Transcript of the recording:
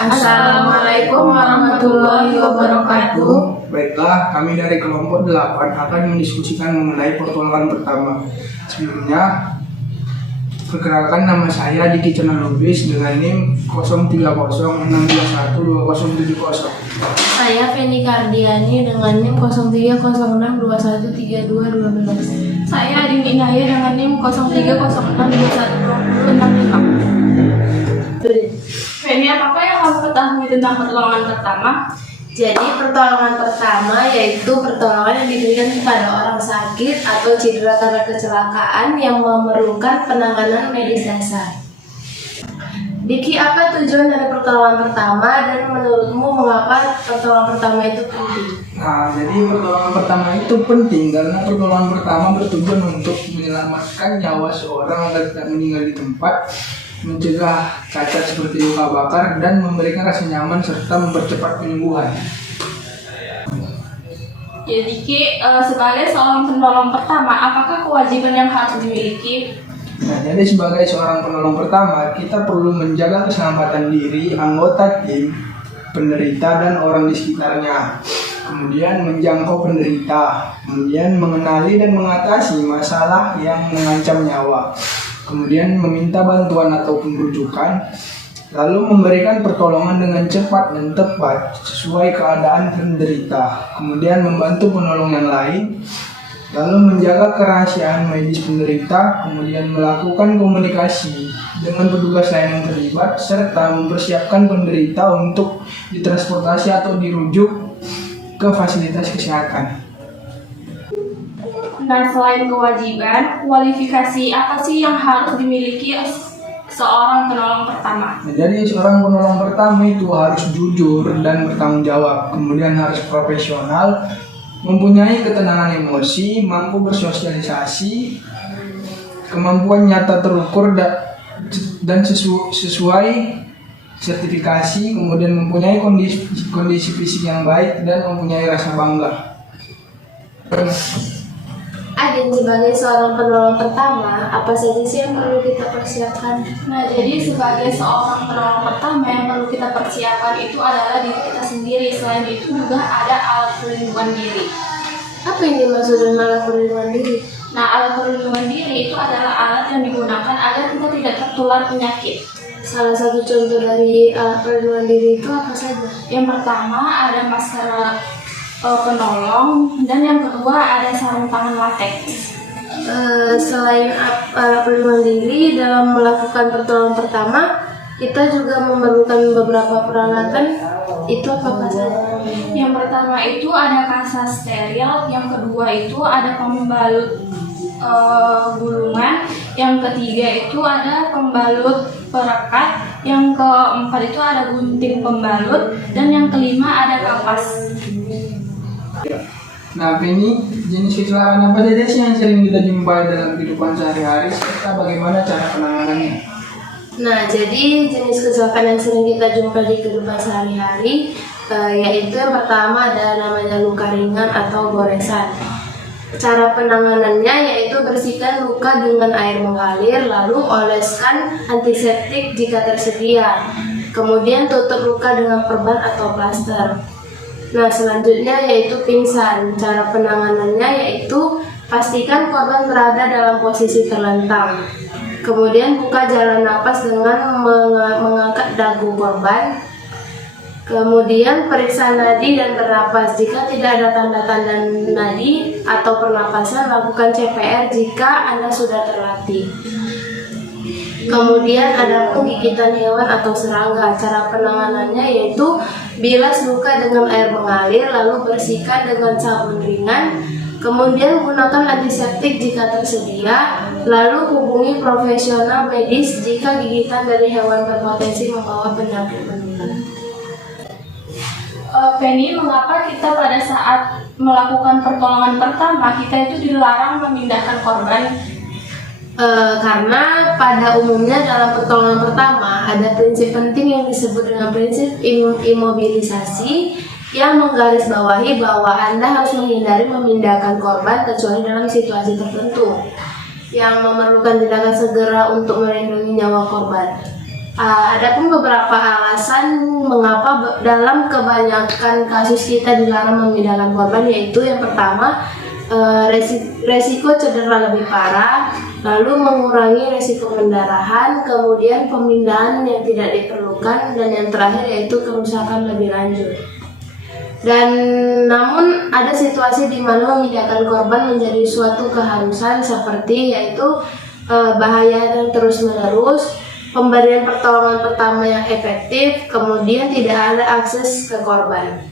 Assalamualaikum warahmatullahi wabarakatuh. Baiklah, kami dari kelompok 8 akan mendiskusikan mengenai pertolongan pertama. Sebelumnya, perkenalkan nama saya Diki Chandra Lubis dengan NIM 0306212070. Saya Feni Kardiani dengan NIM 0306213212. Saya Adi Minaya dengan NIM 03062165. Feni, apa yang kamu ketahui tentang pertolongan pertama? Jadi pertolongan pertama yaitu pertolongan yang diberikan kepada orang sakit atau cedera karena kecelakaan yang memerlukan penanganan medis dasar. Diki, apa tujuan dari pertolongan pertama dan menurutmu mengapa pertolongan pertama itu penting? Nah, jadi pertolongan pertama itu penting karena pertolongan pertama bertujuan untuk menyelamatkan nyawa seorang agar tidak meninggal di tempat, mencegah cacat seperti luka bakar, dan memberikan rasa nyaman serta mempercepat penyembuhan. Jadi sebagai seorang penolong pertama, apakah kewajiban yang harus dimiliki? Nah, jadi sebagai seorang penolong pertama, kita perlu menjaga keselamatan diri, anggota tim, penderita, dan orang di sekitarnya. Kemudian menjangkau penderita, kemudian mengenali dan mengatasi masalah yang mengancam nyawa. Kemudian meminta bantuan ataupun rujukan, lalu memberikan pertolongan dengan cepat dan tepat sesuai keadaan penderita. Kemudian membantu penolong yang lain, lalu menjaga kerahasiaan medis penderita, kemudian melakukan komunikasi dengan petugas lain yang terlibat, serta mempersiapkan penderita untuk ditransportasi atau dirujuk ke fasilitas kesehatan. Nah, selain kewajiban, kualifikasi apa sih yang harus dimiliki seorang penolong pertama? Nah, jadi seorang penolong pertama itu harus jujur dan bertanggung jawab, kemudian harus profesional, mempunyai ketenangan emosi, mampu bersosialisasi, kemampuan nyata terukur dan sesuai sertifikasi, kemudian mempunyai kondisi fisik yang baik dan mempunyai rasa bangga. Adin, sebagai seorang penolong pertama, apa saja sih yang perlu kita persiapkan? Nah, jadi sebagai seorang penolong pertama yang perlu kita persiapkan itu adalah diri kita sendiri. Selain itu juga ada alat perlindungan diri. Apa yang dimaksud dengan alat perlindungan diri? Nah, alat perlindungan diri itu adalah alat yang digunakan agar kita tidak tertular penyakit. Salah satu contoh dari alat perlindungan diri itu apa saja? Yang pertama ada masker penolong, dan yang kedua ada sarung tangan latex. Selain alat perlindungan diri, dalam melakukan pertolongan pertama, kita juga memerlukan beberapa peralatan. Itu apa saja? Yang pertama itu ada kasa steril, yang kedua itu ada pembalut gulungan, yang ketiga itu ada pembalut perekat, yang keempat itu ada gunting pembalut, dan yang kelima ada kapas. Nah, ini jenis kecelakaan apa saja sih yang sering kita jumpai dalam kehidupan sehari-hari, serta bagaimana cara penanganannya? Nah, jadi jenis kecelakaan yang sering kita jumpai di kehidupan sehari-hari yaitu yang pertama ada namanya luka ringan atau goresan. Cara penanganannya yaitu bersihkan luka dengan air mengalir, lalu oleskan antiseptik jika tersedia. Kemudian tutup luka dengan perban atau plaster. Nah, selanjutnya yaitu pingsan. Cara penanganannya yaitu pastikan korban berada dalam posisi terlentang. Kemudian buka jalan napas dengan mengangkat dagu korban. Kemudian periksa nadi dan bernapas. Jika tidak ada tanda-tanda nadi atau pernapasan, lakukan CPR jika Anda sudah terlatih. Kemudian ada gigitan hewan atau serangga. Cara penanganannya yaitu bilas luka dengan air mengalir, lalu bersihkan dengan sabun ringan. Kemudian gunakan antiseptik jika tersedia, lalu hubungi profesional medis jika gigitan dari hewan berpotensi membawa penyakit menular. Penny, mengapa kita pada saat melakukan pertolongan pertama kita itu dilarang memindahkan korban? Karena pada umumnya dalam pertolongan pertama ada prinsip penting yang disebut dengan prinsip imobilisasi yang menggarisbawahi bahwa Anda harus menghindari memindahkan korban kecuali dalam situasi tertentu yang memerlukan tindakan segera untuk melindungi nyawa korban. Adapun beberapa alasan mengapa dalam kebanyakan kasus kita dilarang memindahkan korban, yaitu yang pertama, resiko cedera lebih parah, lalu mengurangi resiko pendarahan, kemudian pemindahan yang tidak diperlukan, dan yang terakhir yaitu kerusakan lebih lanjut. Dan namun ada situasi di mana memindahkan korban menjadi suatu keharusan, seperti yaitu bahaya yang terus-menerus, pemberian pertolongan pertama yang efektif, kemudian tidak ada akses ke korban.